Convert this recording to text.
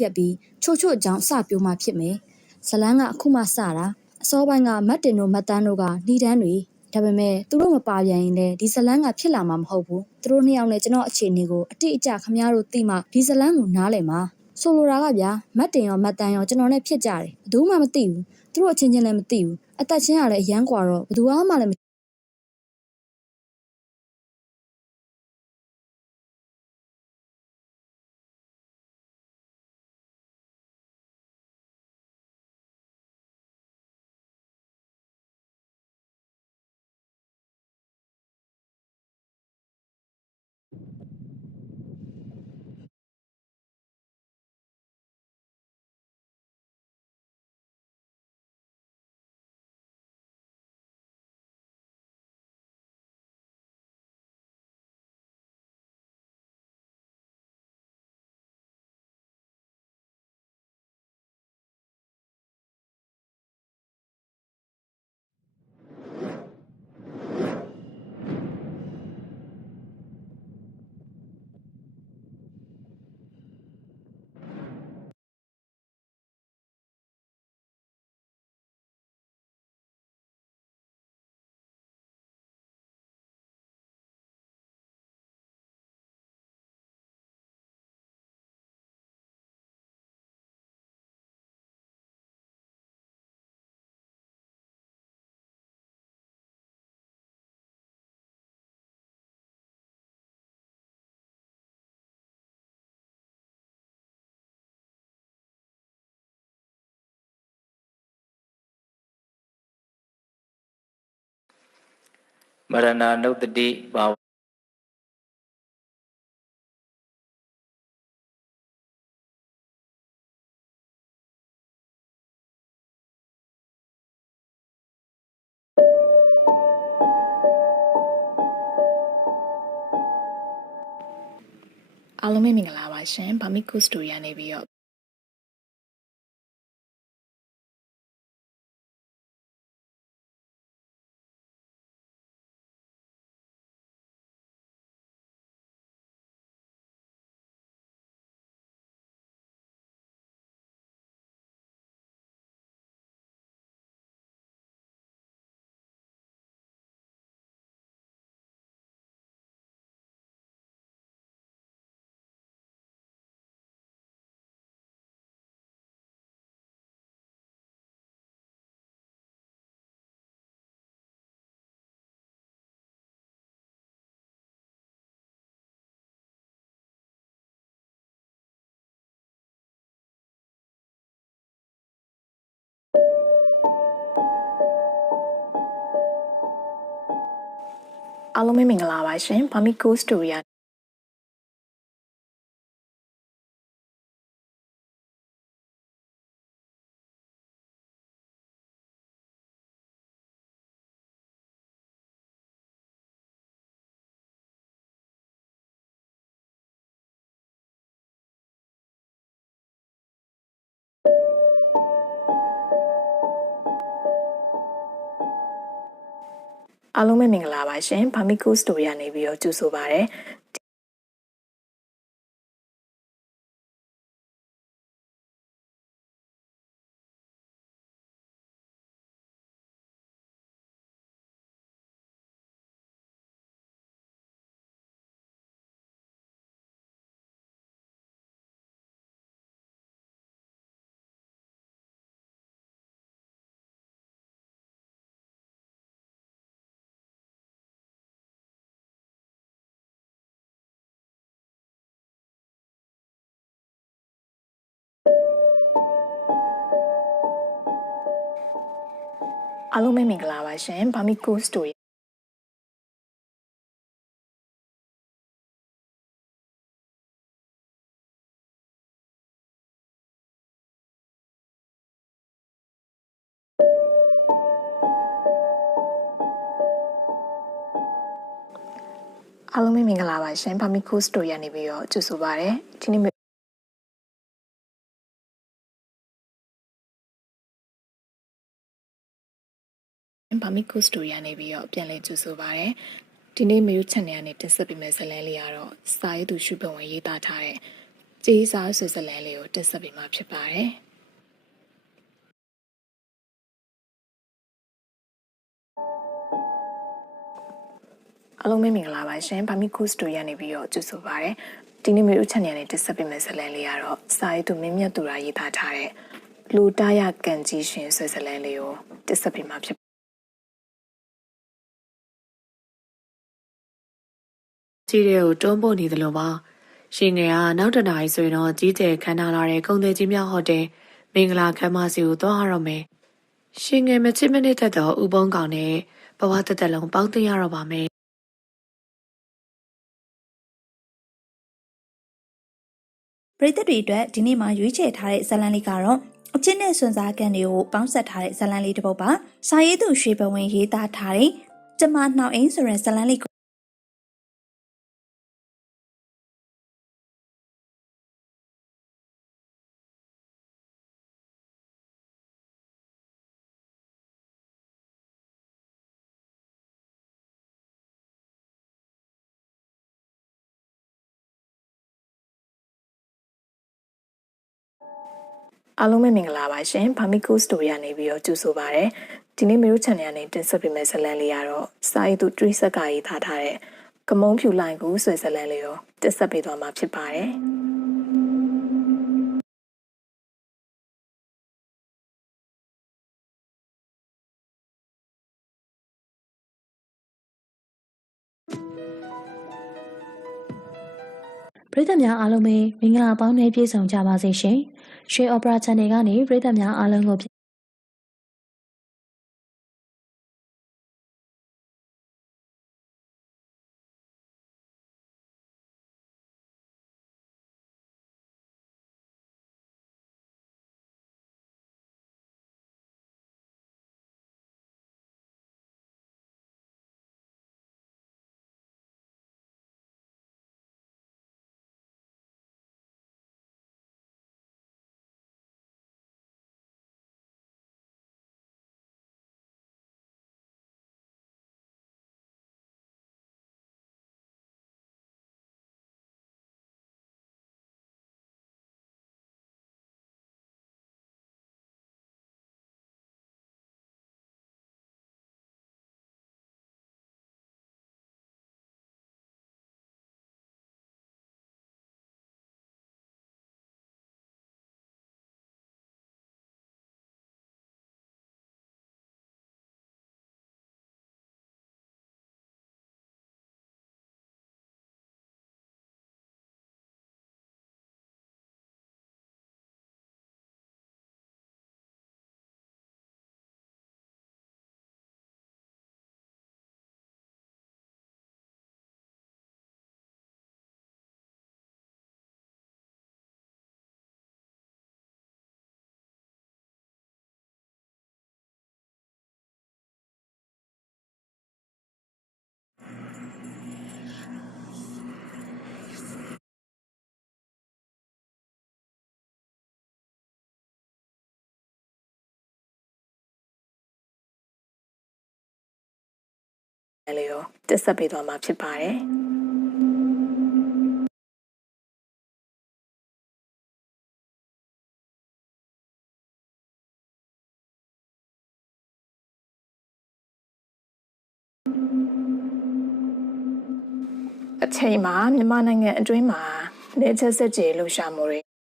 ရက်ပြီးချို့အကြောင်းစပြိုးမှဖြစ်မယ်ဇလန်းကအခုမှစတာအစောပိုင်းကမတ်တင်တို့မတ်တန်းတို့ကနှီးတန်းတွေဒါပေမဲ့သူတို့မပါပြန်ရင်လည်းဒီဇလန်းကဖြစ်လာမှာမဟုတ်ဘူးသူတို့နှစ်ယောက်နဲ့ကျွန်တော်အခြေအနေကိုအတိအကျခမားတို့သိမှဒီဇလန်းကိုနားလည်မှာဆိုလိုတာကဗျာမတ်တင်ရောမတ်တန်းရောကျွန်တော်နဲ့ဖြစ်ကြတယ်ဘယ်သူမှမသိဘူးသူတို့အချင်းချင်းလည်းမသိဘူးအသက်ချင်းကလည်းအရန်กว่าတော့ဘယ်သူမှလည်းမရဏနုတ္တိဘာအားလုံးပဲမင်္ဂလာပါရှင်ဗာမီကူစတိုရီကနေပြီးတော့အားလုံးပဲမင်္ဂလာပါရှင်ဗာမီကူစတိုရီကအားလုံးပဲမင်္ဂလာပါရှင်ဗာမီကူစတိုရီကနေပြီးတော့ကြိုဆိုပါရစေအားလုံးပဲမင်္ဂလာပါရှင်ဗာမီကူစတိုရီအားလုံးပဲမင်္ဂလာပါရှင်ဗာမီကူစတိုရီကနေပြီးတော့ကြိုဆိုပါရစေဒီနေ့ဗာမီကူစတိုရီကနေပြီးတော့ပြန်လည်ကြိုဆိုပါရစေဒီနေ့မေယူ channel ကနေတင်ဆက်ပေးမယ့်ဇာတ်လမ်းလေးကတော့စာရေးသူရှုပုံဝင်ရေးသားထားတဲ့ ကြေးစားဆွေဇာလန်လေးကိုတင်ဆက်ပေးမှာဖြစ်ပါတယ်။အားလုံးပဲမင်္ဂလာပါရှင်။ဘာမီကူစတိုရနေပြီးတော့ကြိုဆိုပါရစေ။ဒီနေ့မျိုးချန်နယ်နဲ့တင်ဆက်ပေးမယ့်ဇာတ်လမ်းလေးကတော့စာရေးသူမင်းမြတ်သူရာရေးသားထားတဲ့လူတားရကန်ကြီးရှင်ဆွေဇာလန်လေးကိုတင်ဆက်ပေးမှာဖြစ်ကြီးတွေကိုတွန်းပို့နေသလိုပါရှင်ငယ်ကနောက်တနားရီဆိုရင်တော့ကြီးကျယ်ခမ်းနားလာတဲ့ကုန်းသည်ကြီးမြောက်ဟိုတယ်မင်္ဂလာခမ်းမစီကိုသွားရတော့မယ်ရှင်ငယ်မချစ်မနစ်သက်တော့ဥပုံကောင်နဲ့ဘဝတက်တက်လုံးပေါင်းသိရတော့ပါမယ်ပရိသတ်တွေအတွက်ဒီနေ့မှာရွေးချယ်ထားတဲ့ဇာတ်လမ်းလေးကတော့အချင်းနဲ့စွန်စားကန်တွေကိုပေါင်းဆက်ထားတဲ့ဇာတ်လမ်းလေးတစ်ပုဒ်ပါစာရေးသူရွှေဘဝင်ရေးသားထားတဲ့ကျမနှောက်အိမ်ဆိုတဲ့ဇာတ်လမ်းလေးအားလုံးပဲမင်္ဂလာပါရှင်။ဘာမီကူစတိုရနေပြီးတော့ကြိုဆိုပါရစေ။ဒီနေ့မျိုးချန်နယ်နဲ့တင်ဆက်ပေးမယ့်ဇာတ်လမ်းလေးကတော့စာရေးသူတရိစက်ကရေးသားထားတဲ့ကမုံဖြူလိုင်ကူဆွေဇာတ်လမ်းလေးကိုတင်ဆက်ပေးသွားမှာဖြစ်ပါတယ်။ပရိသတ်များအားလုံးပဲမင်္ဂလာပေါင်းနဲ့ပြည့်စုံကြပါစေရှင်။ရွှေ Opera Channel ကနေပရိသတ်များအားလုံးကိုလေးကိုတက်ဆက်ပေးသွားမှာဖြစ်ပါတယ်။အချိန်မှာမြန်မာနိုင်ငံအတွင်းမှာနေချက်ဆက်ကြေလှူရှာမှုတွေ